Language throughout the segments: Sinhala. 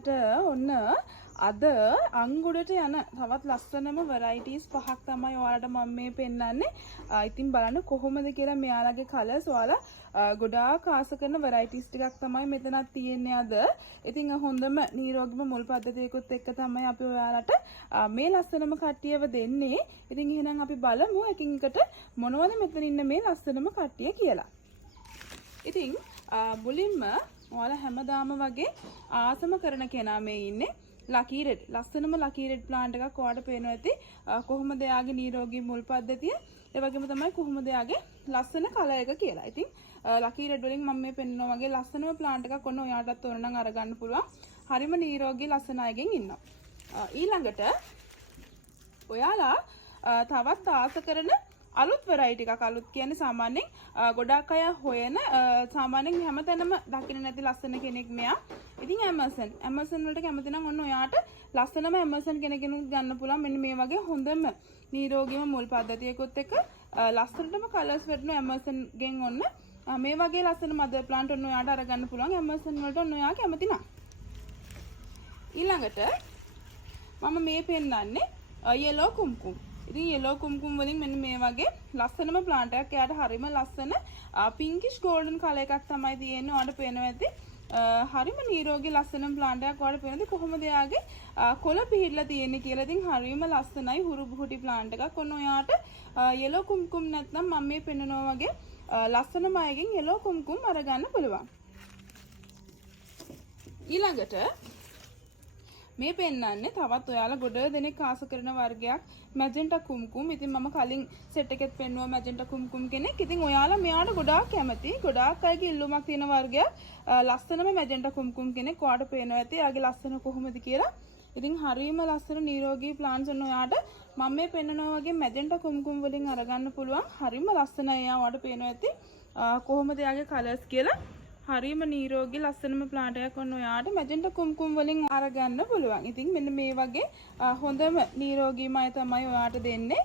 ඔයාලට ඔන්න අද අංගුඩට යන තවත් ලස්සනම varieties පහක් තමයි ඔයාලට මම මේ පෙන්නන්නේ. ඉතින් බලන්න කොහොමද කියලා මෙයාලගේ කලර්ස් ඔයාලා ගොඩාක් ආස කරන varieties ටිකක් තමයි මෙතනත් තියෙන්නේ අද. ඉතින් හොඳම නිරෝගීම මුල් පද්ධතියකුත් එක්ක තමයි අපි ඔයාලට මේ ලස්සනම කට්ටියව දෙන්නේ. ඉතින් එහෙනම් අපි බලමු එකින් එකට මොනවද මෙතන ඉන්න මේ ලස්සනම කට්ටිය කියලා. ඉතින් මුලින්ම ඔයාලා හැමදාම වගේ ආසම කරන කෙනා මේ ඉන්නේ ලකී රෙඩ්. ලස්සනම ලකී රෙඩ් ප්ලාන්ට් එකක් ඔයාලට පේනවා ඇති. කොහොමද එයාගේ නිරෝගී මුල් පද්ධතිය? ඒ වගේම තමයි කොහොමද එයාගේ ලස්සන කලර් එක කියලා. ඉතින් ලකී රෙඩ් වලින් මම මේ පෙන්නනවා වගේ ලස්සනම ප්ලාන්ට් එකක් ඔන්න ඔයාලටත් ඕන නම් අරගන්න පුළුවන්. හරිම නිරෝගී ලස්සන අයගෙන් ඉන්නවා. ඊළඟට ඔයාලා තවත් ආස කරන අලුත් වෙරයිටි එකක්. අලුත් කියන්නේ සාමාන්‍යයෙන් ගොඩාක් අය හොයන සාමාන්‍යයෙන් හැමතැනම දකින්න නැති ලස්සන කෙනෙක් මෙයා. ඉතින් ඇමසන් වලට කැමති නම් ඔන්න ඔයාට ලස්සනම ඇමසන් කෙනෙකුට ගන්න පුළුවන්. මෙන්න මේ වගේ හොඳම නිරෝගීම මුල් පද්ධතියකුත් එක්ක ලස්සනටම කලර්ස් වෙන්න ඇමසන් ගෙන් ඔන්න මේ වගේ ලස්සන මදර් ප්ලාන්ට් ඔන්න ඔයාට අරගන්න පුළුවන්. ඇමසන් වලට ඔන්න ඔයා කැමති නම්. ඊළඟට මම මේ පෙන්නන්නේ yellow කුම්කුම්. ඉතින් yellow කුම්කුම් වලින් මෙන්න මේ වගේ ලස්සනම ප්ලාන්ට් එකක්. එයාට හරිම ලස්සන පින්කිෂ් ගෝල්ඩන් කලර් එකක් තමයි තියෙන්නේ. ඔයාලට පේනවා ඇති. හරිම නිරෝගී ලස්සනම ප්ලාන්ට් එකක්. ඔයාලට පේනද කොහොමද එයාගේ කොළ පිහිටලා තියෙන්නේ කියලා. ඉතින් හරිම ලස්සනයි හුරු බුහුටි ප්ලාන්ට් එකක්. ඔන්න ඔයාට yellow කුම්කුම් නැත්නම් මම මේ පෙන්නනවා වගේ ලස්සනම අයගෙන් yellow කුම්කුම් අරගන්න පුළුවන්. ඊළඟට මේ පෙන්නන්නේ තවත් ඔයාලා ගොඩ දෙනෙක් ආස කරන වර්ගයක් මැජෙන්ටා කුම්කුම්. ඉතින් මම කලින් සෙට් එකෙත් පෙන්නුවා මැජෙන්ටා කුම්කුම් කෙනෙක්. ඉතින් ඔයාලා මෙයාට ගොඩාක් කැමති. ගොඩාක් අයගේ ඉල්ලුමක් තියෙන වර්ගයක් ලස්සනම මැජෙන්ටා කුම්කුම් කෙනෙක්. ඔයාලට පේනවා ඇති එයාගේ ලස්සන කොහොමද කියලා. ඉතින් හරියම ලස්සන නිරෝගී ප්ලාන්ට්ස් ඔන්න ඔයාට මම මේ පෙන්නනවා වගේ මැජෙන්ටා කුම්කුම් වලින් අරගන්න පුළුවන්. හරියම ලස්සනයි. එයා ඔයාලට පේනවා ඇති කොහොමද එයාගේ කලර්ස් කියලා. හරිම නිරෝගී ලස්සනම ප්ලාන්ට් එකක් ඔන්න ඔයාට මැජෙන්ටා කුම්කුම් වලින් අරගන්න පුළුවන්. ඉතින් මෙන්න මේ වගේ හොඳම නිරෝගීම අය තමයි ඔයාට දෙන්නේ.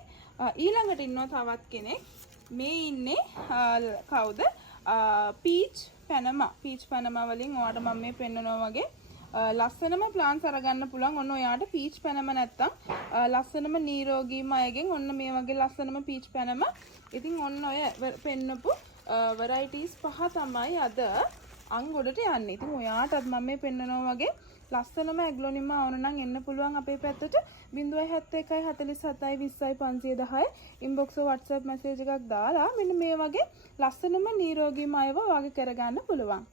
ඊළඟට ඉන්නවා තවත් කෙනෙක්. මේ ඉන්නේ කවුද? පීච් පැනමා. පීච් පැනමා වලින් ඔයාට මම මේ පෙන්නනවා වගේ ලස්සනම ප්ලාන්ට්ස් අරගන්න පුළුවන්. ඔන්න ඔයාට පීච් පැනම නැත්තම් ලස්සනම නිරෝගීම අයගෙන් ඔන්න මේ වගේ ලස්සනම පීච් පැනම. ඉතින් ඔන්න ඔය පෙන්නපු varieties පහ තමයි අද අංගොඩට යන්නේ. ඉතින් ඔයාටත් මම මේ පෙන්නනවා වගේ ලස්සනම ඇග්ලොනිම ඕන නම් එන්න පුළුවන් අපේ පැත්තට 071 47 20 510 inbox WhatsApp message එකක් දාලා මෙන්න මේ වගේ ලස්සනම නිරෝගීම අයව වගේ කරගන්න පුළුවන්.